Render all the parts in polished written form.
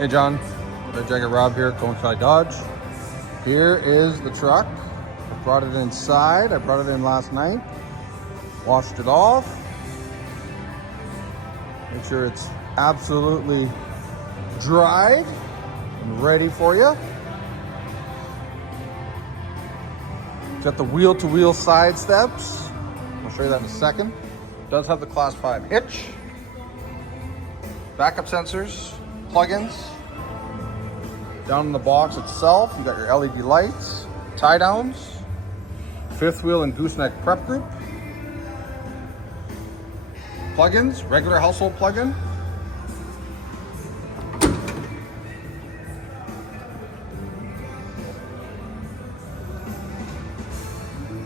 Hey John, Red Jacket Rob here, Comox Valley Dodge. Here is the truck. I brought it inside. I brought it in last night. Washed it off. Make sure it's absolutely dried and ready for you. It's got the wheel-to-wheel side steps. I'll show you that in a second. It does have the Class 5 hitch. Backup sensors, plugins. Down in the box itself, you got your LED lights, tie downs, fifth wheel and gooseneck prep group, plugins, regular household plug-in,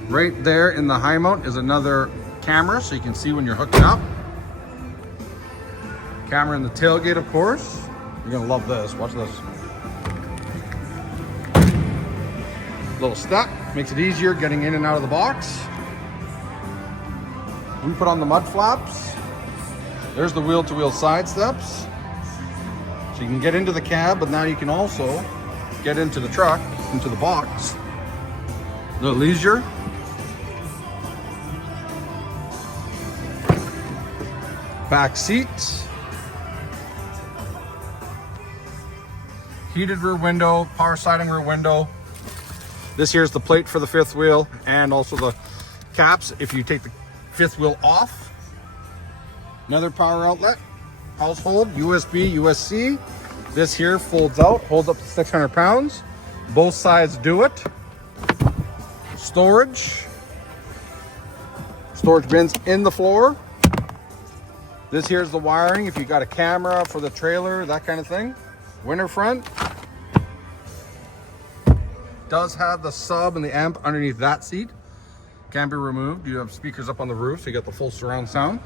right there in the high mount is another camera so you can see when you're hooking up. Camera in the tailgate, of course. You're gonna love this. Watch this. Little step makes it easier getting in and out of the box. We put on the mud flaps. There's the wheel-to-wheel side steps. So you can get into the cab, but now you can also get into the truck, into the box. A little easier. Back seats. Heated rear window, power sliding rear window. This here is the plate for the fifth wheel and also the caps if you take the fifth wheel off. Another power outlet, household, USB, USB-C. This here folds out, holds up to 600 pounds. Both sides do it. Storage bins in the floor. This here's the wiring if you got a camera for the trailer, that kind of thing. Winter front. Does have the sub and the amp underneath that seat. Can be removed. You have speakers up on the roof so you get the full surround sound.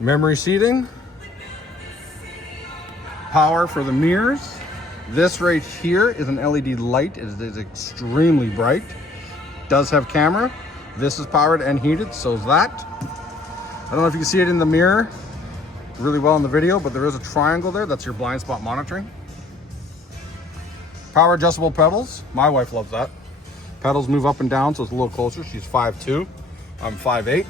Memory seating. Power for the mirrors. This right here is an LED light. It is extremely bright. Does have camera. This is powered and heated, so is that. I don't know if you can see it in the mirror really well in the video, but there is a triangle there. That's your blind spot monitoring. Power adjustable pedals. My wife loves that. Pedals move up and down, so it's a little closer. She's 5'2". I'm 5'8".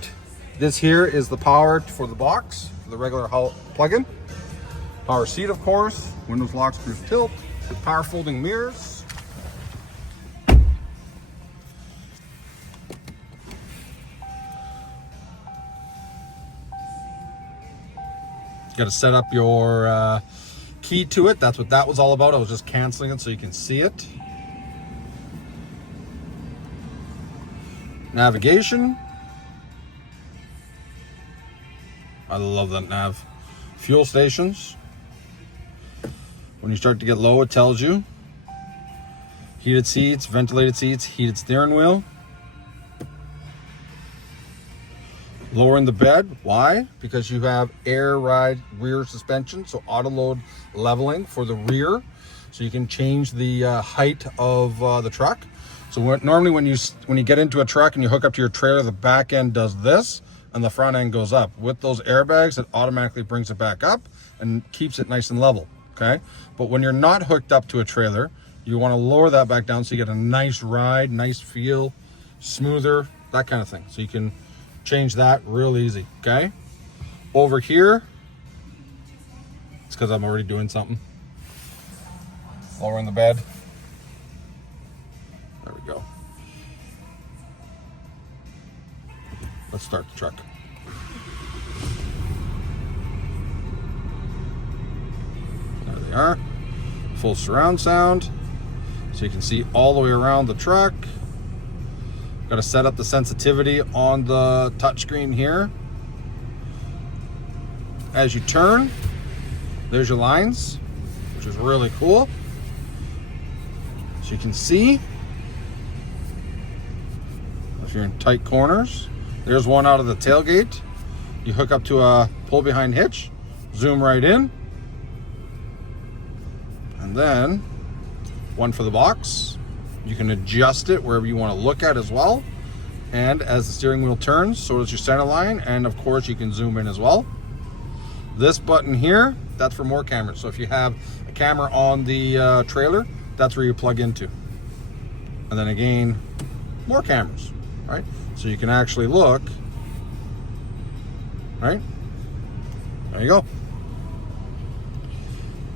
This here is the power for the box, for the regular plug-in. Power seat, of course. Windows lock, screws tilt. Power folding mirrors. Got to set up your key to it. That's what that was all about. I was just canceling it so you can see it. Navigation. I love that nav. Fuel stations. When you start to get low, it tells you. Heated seats, ventilated seats, heated steering wheel. Lowering the bed. Why? Because you have air ride rear suspension, so auto load leveling for the rear, so you can change the height of the truck. So normally when you get into a truck and you hook up to your trailer, the back end does this and the front end goes up. With those airbags, it automatically brings it back up and keeps it nice and level. Okay, but when you're not hooked up to a trailer, you want to lower that back down so you get a nice ride, nice feel, smoother, that kind of thing. So you can change that real easy. Okay, over here, it's because I'm already doing something. Lowering the bed. There we go. Let's start the truck. There they are. Full surround sound, so you can see all the way around the truck. Got to set up the sensitivity on the touchscreen here. As you turn, there's your lines, which is really cool. So you can see if you're in tight corners. There's one out of the tailgate. You hook up to a pull behind hitch, zoom right in. And then one for the box. You can adjust it wherever you want to look at as well. And as the steering wheel turns, so does your center line, and of course you can zoom in as well. This button here, that's for more cameras. So if you have a camera on the trailer, that's where you plug into. And then again, more cameras, right? So you can actually look, right? There you go.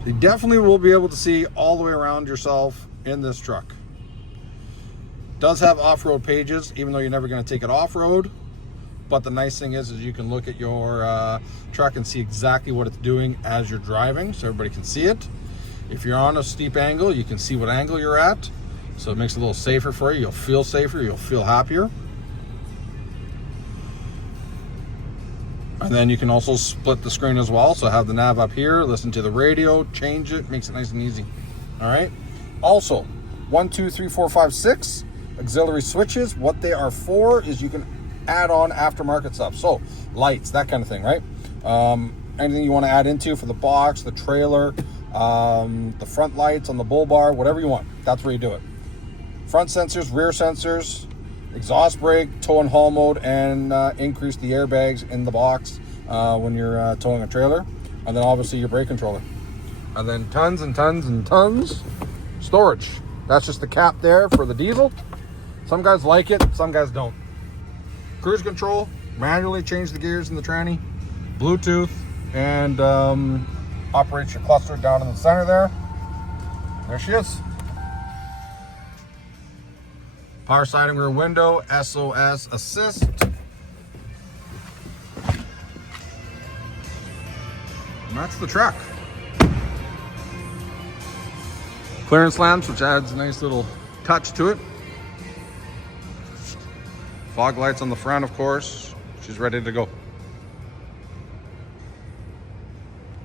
You definitely will be able to see all the way around yourself in this truck. Does have off-road pages, even though you're never going to take it off-road. But the nice thing is you can look at your truck and see exactly what it's doing as you're driving, so everybody can see it. If you're on a steep angle, you can see what angle you're at, so it makes it a little safer for you. You'll feel safer, you'll feel happier. And then you can also split the screen as well, so have the nav up here, listen to the radio, change it, makes it nice and easy. All right. Also, 1, 2, 3, 4, 5, 6 auxiliary switches. What they are for is you can add on aftermarket stuff, so lights, that kind of thing, right? Anything you want to add into for the box, the trailer, the front lights on the bull bar, whatever you want, that's where you do it. Front sensors, rear sensors, exhaust brake, tow and haul mode, and increase the airbags in the box when you're towing a trailer. And then obviously your brake controller. And then tons and tons and tons storage. That's just the cap there for the diesel. Some guys like it, some guys don't. Cruise control, manually change the gears in the tranny, Bluetooth, and operates your cluster down in the center there. There she is. Power sliding rear window, SOS assist. And that's the truck. Clearance lamps, which adds a nice little touch to it. Fog lights on the front, of course. She's ready to go.